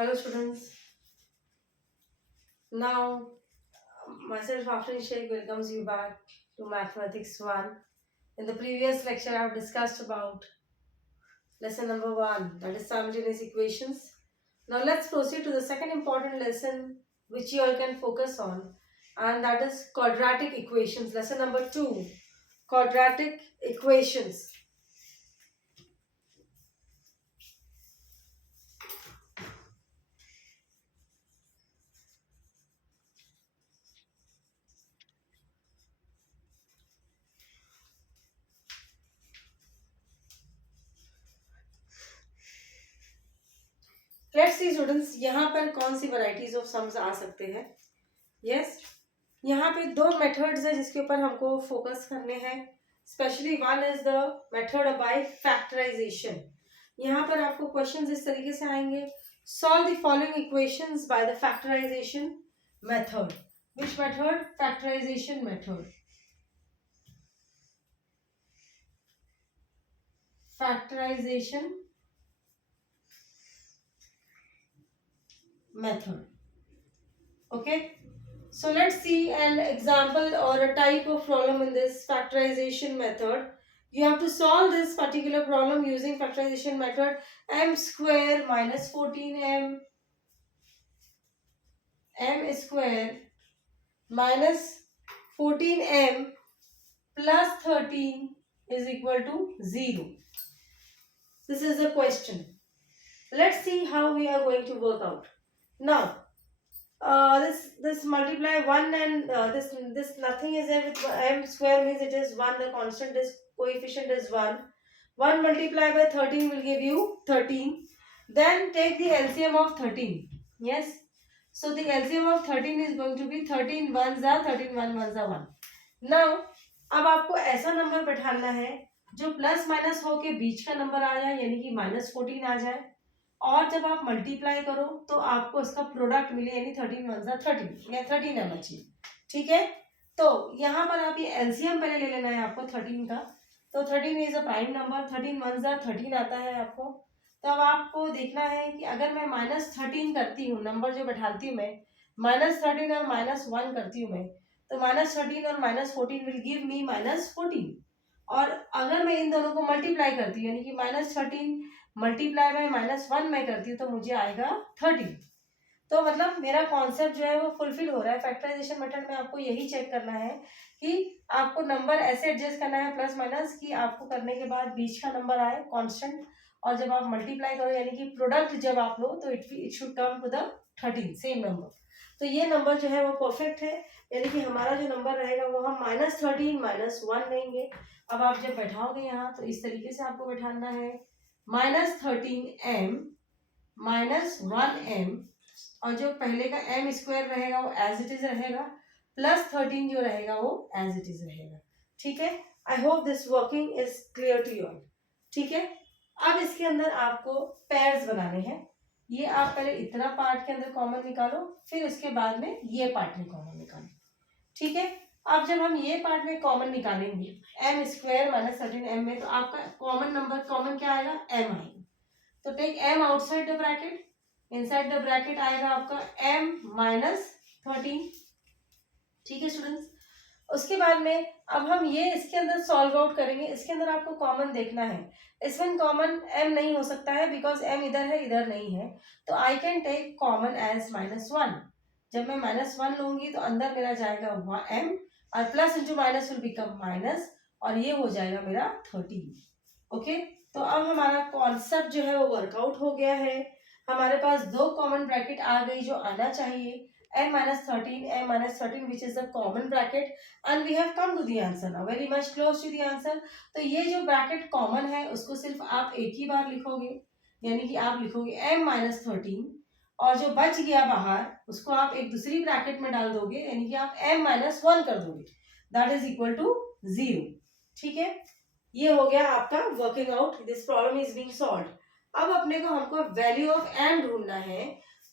Hello students. Now myself Afrin Sheikh welcomes you back to Mathematics 1. In the previous lecture I have discussed about lesson number 1, that is simultaneous equations. Now let's proceed to the second important lesson which you all can focus on, and that is quadratic equations. Lesson number 2, quadratic equations. Let's see students, यहाँ पर कौन सी varieties of sums आ सकते हैं. Yes, यहाँ पे दो methods है जिसके ऊपर हमको फोकस करने हैं. Specially one is the method by factorization. यहाँ पर आपको क्वेश्चंस इस तरीके से आएंगे. Solve the following equations by the factorisation method. Which method? Factorization method. Factorization method. Okay, so let's see an example or a type of problem in this factorization method. You have to solve this particular problem using factorization method. M square minus 14m, m square minus 14m plus 13 is equal to 0. This is the question. Let's see how we are going to work out. Now this multiply 1 and this nothing is there with m square means it is 1. The constant is coefficient is 1. 1 multiplied by 13 will give you 13. Then take the LCM of 13. Yes, so the LCM of 13 is going to be 13 ones are 13 ones are 1. Now अब आपको ऐसा number बैठाना है जो plus minus हो के बीच का number आ जाए, यानी कि -14 आ जाए, और जब आप मल्टीप्लाई करो तो आपको इसका प्रोडक्ट मिले, यानी 13 वन जा 13 या 13 आना चाहिए. ठीक है, तो यहाँ पर आप ये एलसीएम पहले ले लेना है आपको 13 का. तो 13 is a prime number. 13 one जा 13 आता है आपको. तो अब आपको देखना है कि अगर मैं -13 करती हूँ, नंबर जो बैठाती हूँ मैं -13 और -1 करती हूँ मैं, तो -13 और -14 विल गिव मी -14. और अगर मैं इन दोनों को मल्टीप्लाई करती हूँ, यानी कि -13 मल्टीप्लाई बाय -1 में करती हूँ, तो मुझे आएगा 13. तो मतलब मेरा कॉन्सेप्ट जो है वो फुलफिल हो रहा है. फैक्टराइजेशन मेथड में आपको यही चेक करना है कि आपको नंबर ऐसे एडजस्ट करना है प्लस माइनस कि आपको करने के बाद बीच का नंबर आए कांस्टेंट, और जब आप मल्टीप्लाई करो यानी कि प्रोडक्ट जब आप लो तो it should come to the 13 same number. तो ये नंबर जो है वो परफेक्ट है, यानी कि हमारा जो नंबर रहेगा वो हम -13 -1 लेंगे. अब आप जब बैठाओगे यहाँ तो इस तरीके से आपको बैठाना है -13m -1m, और जो पहले का m स्क्वायर रहेगा वो एज इट इज रहेगा, प्लस 13 जो रहेगा वो एज इट इज रहेगा. ठीक है, I hope this working is clear to you all. ठीक है, अब इसके अंदर आपको पेयर्स बनाने हैं. ये आप पहले इतना पार्ट के अंदर कॉमन निकालो, फिर उसके बाद में ये पार्ट में कॉमन निकालो. ठीक है, अब जब हम ये पार्ट में कॉमन निकालेंगे m स्क्वायर -13m में, तो आपका कॉमन नंबर कॉमन क्या आएगा? m आएगा. तो take m outside the bracket, inside the bracket आएगा आपका m -13. ठीक है स्टूडेंट्स, उसके बाद में अब हम ये इसके अंदर सॉल्व आउट करेंगे. इसके अंदर आपको कॉमन देखना है. इसमें कॉमन m नहीं हो सकता है बिकॉज m इधर है इधर नहीं है. तो I can take common as -1. जब मैं -1 लूंगी तो अंदर मेरा जाएगा m, और plus into minus will become minus, और ये हो जाएगा मेरा 13. ओके, तो अब हमारा कॉन्सेप्ट जो है वो वर्कआउट हो गया है. हमारे पास दो कॉमन ब्रैकेट आ गई जो आना चाहिए, m -13 which is the common bracket, and we have come to the answer now, very much close to the answer. तो ये जो ब्रैकेट कॉमन है उसको सिर्फ आप एक ही बार लिखोगे, यानी कि आप लिखोगे m -13, और जो बच गया बाहर उसको आप एक दूसरी ब्रैकेट में डाल दोगे, यानी कि आप m -1 कर दोगे, दैट इज इक्वल टू 0. ठीक है, ये हो गया आपका working out. This problem is being solved. अब अपने को हमको वैल्यू ऑफ m ढूंढना है.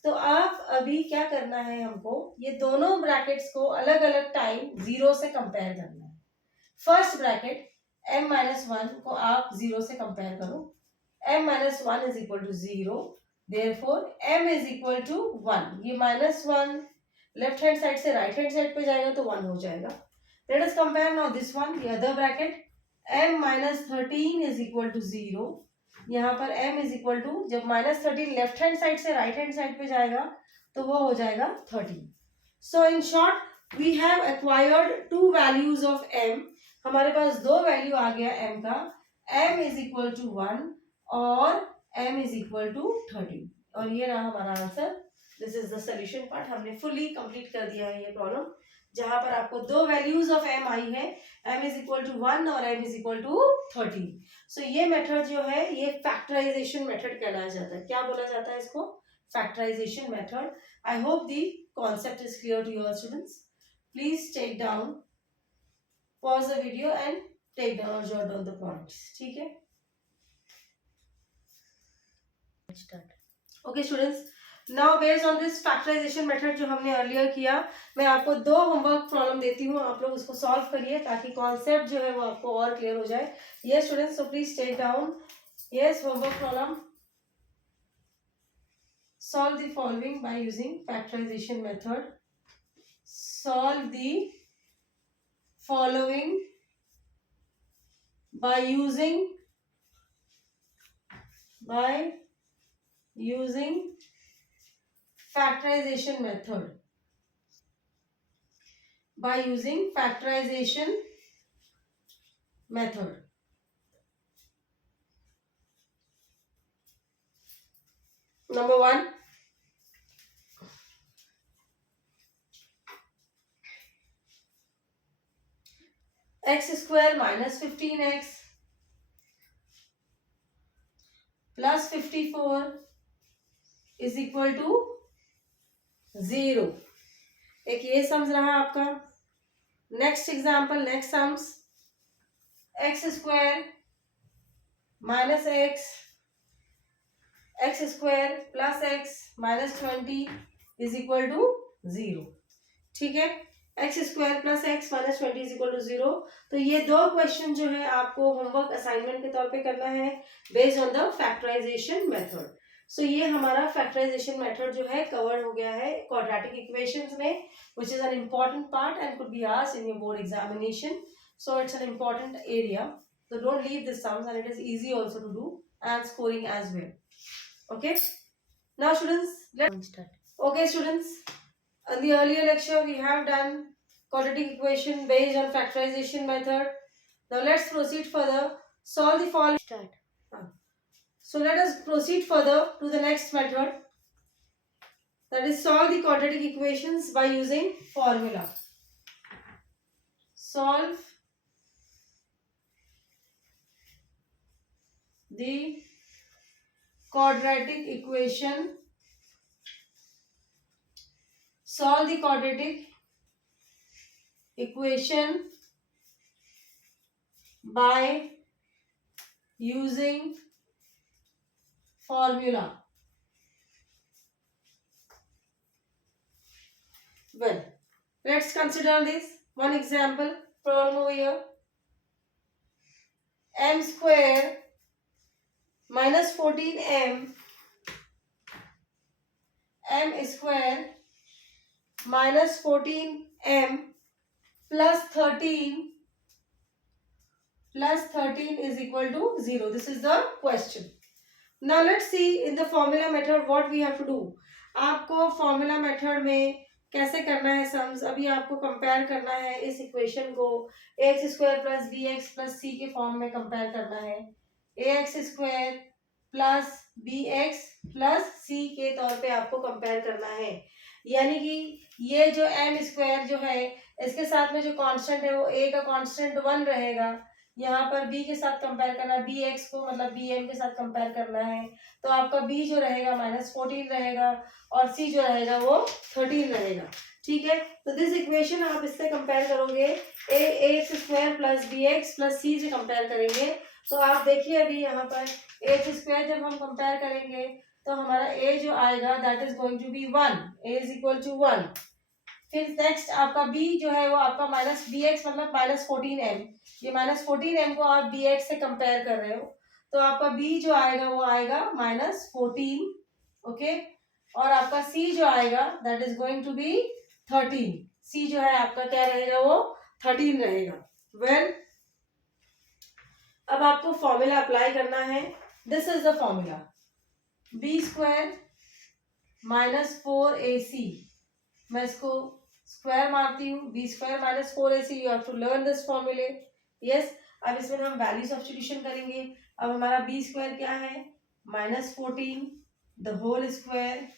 तो आप अभी क्या करना है, हमको ये दोनों ब्रैकेट्स को अलग अलग टाइम 0 से कंपेयर करना है. फर्स्ट ब्रैकेट m -1 को आप 0 से कंपेयर करो. m -1 is equal to 0. Therefore m is equal to 1. ये -1 लेफ्ट हैंड साइड से राइट हैंड साइड पे जाएगा तो 1 हो जाएगा. Let us compare now this one, the other bracket. m minus 13 is equal to 0. यहाँ पर m इज इक्वल टू, जब -13 लेफ्ट हैंड साइड से राइट हैंड साइड पे जाएगा तो वो हो जाएगा 13. So in short we have acquired two values of m. हमारे पास दो वैल्यू आ गया m का. m इज इक्वल टू 1 और m इज इक्वल टू 13. और ये रहा हमारा answer. This is the solution part. हमने फुली कंप्लीट कर दिया है ये प्रॉब्लम, जहां पर आपको दो वैल्यूज ऑफ m आई है, m इज इक्वल टू 1 और m इज इक्वल टू 13. सो ये मेथड जो है ये फैक्टराइजेशन मेथड कहलाया जाता है. क्या बोला जाता है इसको? Factorization method. I hope the concept is clear to your students. Please take down, pause the video and take down और जॉट डाउन द पॉइंट्स. ठीक है, okay students. Now based on this factorization method जो हमने earlier किया, मैं आपको दो homework problem देती हूँ, आप लोग उसको सॉल्व करिए ताकि कॉन्सेप्ट जो है वो आपको और क्लियर हो जाए. Yes students, so please take down. Yes, homework problem. Solve the following by using factorization method. Solve the following by using factorization method. By using factorization method. Number 1. X square minus 15x plus 54 is equal to 0. एक ये sums रहा आपका. Next example, next sums. X square minus x square plus x minus 20 is equal to 0. ठीक है, x square plus x minus 20 is equal to 0. तो ये दो question जो है आपको होमवर्क असाइनमेंट के तौर पे करना है based on the factorisation method. So ये हमारा फैक्टराइजेशन मेथड जो है कवर हो गया है क्वाड्रेटिक इक्वेशंस में, which is an important part and could be asked in your board examination. So it's an important area. So don't leave this sums, and it is easy also to do and scoring as well. Okay. Now students, let's start. Okay students, in the earlier lecture we have done quadratic equation based on factorization method. Now let's proceed further. Solve the following. Start. So let us proceed further to the next method. That is solve the quadratic equations by using formula. Solve the quadratic equation. Solve the quadratic equation by using formula. Well, let's consider this one example problem over here. M square minus 14m, m square minus 14m plus 13 is equal to 0. This is the question. Now let's see in the formula method what we have to do. आपको formula method में कैसे करना है sums. अभी आपको compare करना है इस इक्वेशन को ax square plus B X plus C के फॉर्म में कंपेयर करना है. ax square plus B X plus C के तौर पे आपको कंपेयर करना है. यानी कि ये जो m स्क्वायर जो है इसके साथ में जो कांस्टेंट है वो a का कांस्टेंट 1 रहेगा. यहाँ पर b के साथ कंपेयर करना है, बी एक्स को मतलब बी एम के साथ कंपेयर करना है. तो आपका b जो रहेगा -14 रहेगा और c जो रहेगा वो 13 रहेगा. ठीक है, तो दिस इक्वेशन आप इससे कंपेयर करोगे A X square plus B X plus C से कंपेयर करेंगे. तो आप देखिए अभी यहाँ पर एक्स स्क्वायर जब हम कंपेयर करेंगे तो हमारा a जो आएगा that is going to be 1. a is equal to 1. फिर नेक्स्ट आपका b जो है वो आपका माइनस बी एक्स मतलब -14m. ये -14m को आप bx से कंपेयर कर रहे हो तो आपका b जो आएगा वो आएगा -14 ओके, और आपका सी जो आएगा that is going to be 13। C जो है आपका क्या रहेगा, वो 13 रहेगा। वेल, अब आपको फॉर्मूला अप्लाई करना है। This is the formula, B square minus 4ac, मैं इसको स्क्वायर मारती हूँ, B square minus 4ac, you have to learn this formulae. Yes, अब इसमें हम वैल्यू सब्स्टिट्यूशन करेंगे। अब हमारा बी स्क्वायर क्या है, -14 the whole square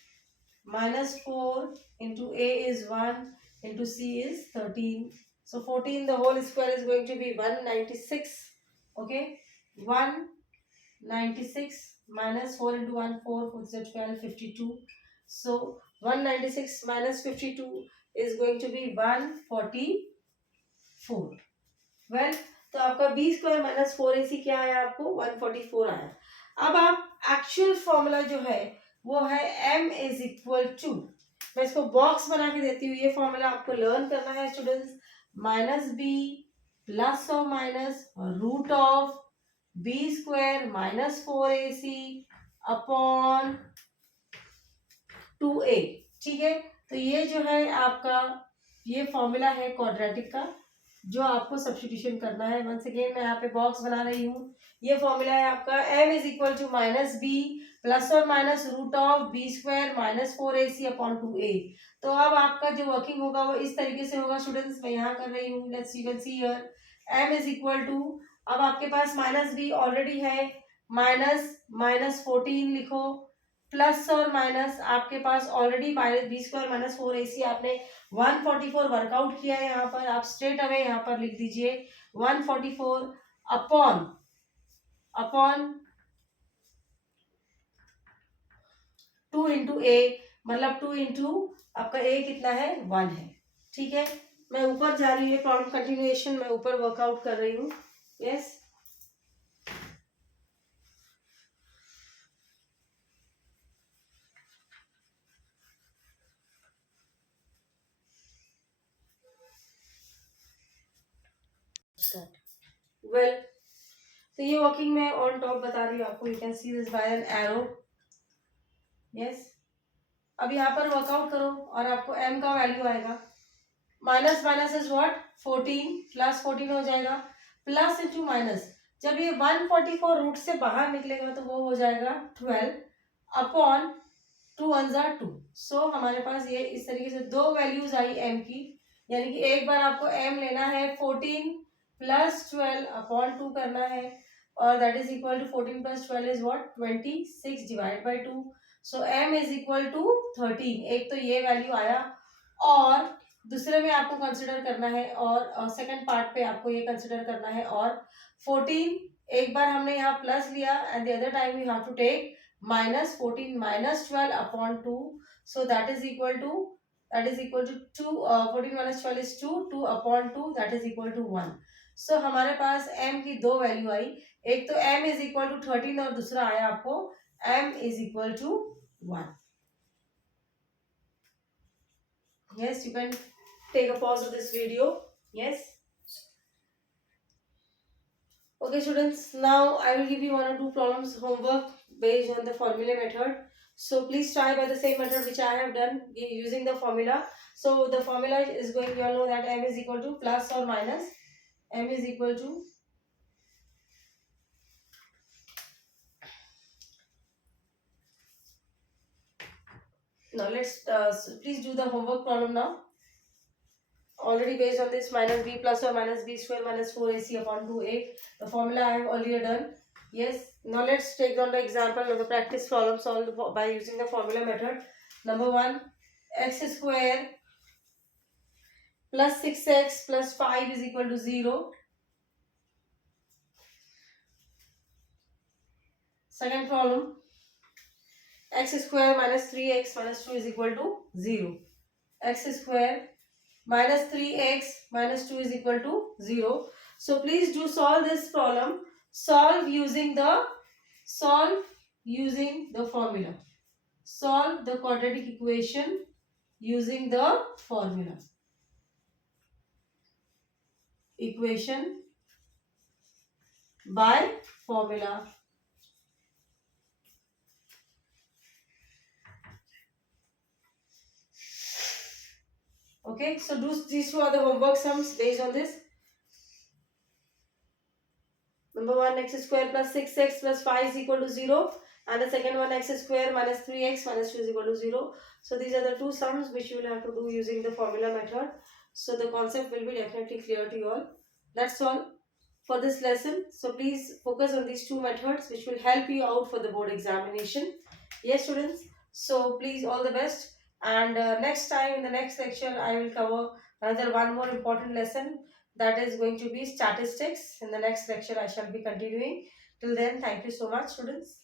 -4 into a is 1 into c is 13. So 14 the whole square is going to be 196. Okay, 196 minus 4 into 1 4 4 12 52. So 196 minus 52 is going to be 144. Well, तो आपका B square minus 4ac क्या आया, आपको 144 आया। अब आप actual formula जो है वो है m इज इक्वल टू, मैं इसको बॉक्स बना के देती हूँ, ये फॉर्मूला आपको लर्न करना है स्टूडेंट्स, माइनस बी प्लस और minus root of B square minus 4ac upon 2a। ठीक है, तो ये जो है आपका ये फॉर्मूला है क्वाड्रेटिक का, जो आपको सब्स्टिट्यूशन करना है। वंस अगेन मैं यहाँ पे बॉक्स बना रही हूँ। ये फॉर्मूला है आपका m is equal to minus B plus और minus root of B square minus 4ac upon 2a। तो अब आपका जो वर्किंग होगा वो इस तरीके से होगा स्टूडेंट्स, मैं यहाँ कर रही हूँ। Let's you can see here m is equal to, अब आपके पास माइनस बी ऑलरेडी है, माइनस 14 लिखो, प्लस और माइनस आपके पास already B square minus 4ac आपने 144 वर्कआउट किया है, यहाँ पर आप स्ट्रेट अवे यहाँ पर लिख दीजिए 144 अपॉन अपॉन 2 इंटू ए, मतलब 2 इंटू आपका ए कितना है 1 है। ठीक है, मैं ऊपर जा रही हूँ, प्रॉब्लम कंटिन्यूएशन मैं ऊपर वर्कआउट कर रही हूँ। यस, वेल, तो ये वर्किंग में ऑन टॉप बता रही हूँ आपको, you can see this by an arrow. Yes, अब यहाँ पर वर्कआउट करो और आपको m का वैल्यू आएगा, minus minus is what 14 plus 14 हो जाएगा, प्लस इंटू माइनस, जब ये 144 रूट से बाहर निकलेगा तो वो हो जाएगा 12 अपॉन 2 1 2। सो हमारे पास ये इस तरीके से दो वैल्यूज आई m की, यानी कि एक बार आपको m लेना है 14 प्लस 12 अपॉन 2 करना है, और that is equal to 14 plus 12 is what 26 divide by 2। So m is equal to 13। एक तो ये वैल्यू आया, और दूसरे में आपको कंसिडर करना है, और सेकंड पार्ट पे आपको ये कंसिडर करना है, और 14 एक बार हमने यहाँ प्लस लिया and the other time you have to take minus 14 minus 12 upon 2, so that is equal to 2, 14 minus 12 is 2, 2 upon 2 that is equal to 1। so हमारे पास m की दो वैल्यू आई, एक तो m is equal to 13 और दूसरा आया आपको m is equal to 1। yes, you can take a pause of this video। yes, okay students, now I will give you one or two problems homework based on the formula method, so please try by the same method which I have done using the formula। so the formula is going, you all know that m is equal to plus or minus, m is equal to now let's please do the homework problem now, already based on this minus b plus or minus b square minus 4ac upon 2a, the formula I have already done। yes, now let's take on the example of the practice problem solved by using the formula method। number 1, x square plus 6x plus 5 is equal to 0। second problem, x square minus 3x minus 2 is equal to 0। x square minus 3x minus 2 is equal to 0। so please do solve this problem, solve using the formula, solve the quadratic equation using the formula, equation by formula। Okay, so these two are the homework sums based on this. Number 1, x square plus 6x plus 5 is equal to 0. And the second one, x square minus 3x minus 2 is equal to 0. So these are the two sums which you will have to do using the formula method. So the concept will be definitely clear to you all. That's all for this lesson. So please focus on these two methods which will help you out for the board examination. Yes, students. So please, all the best. And next time in the next lecture, I will cover another one more important lesson, that is going to be statistics. In the next lecture, I shall be continuing. Till then, thank you so much, students.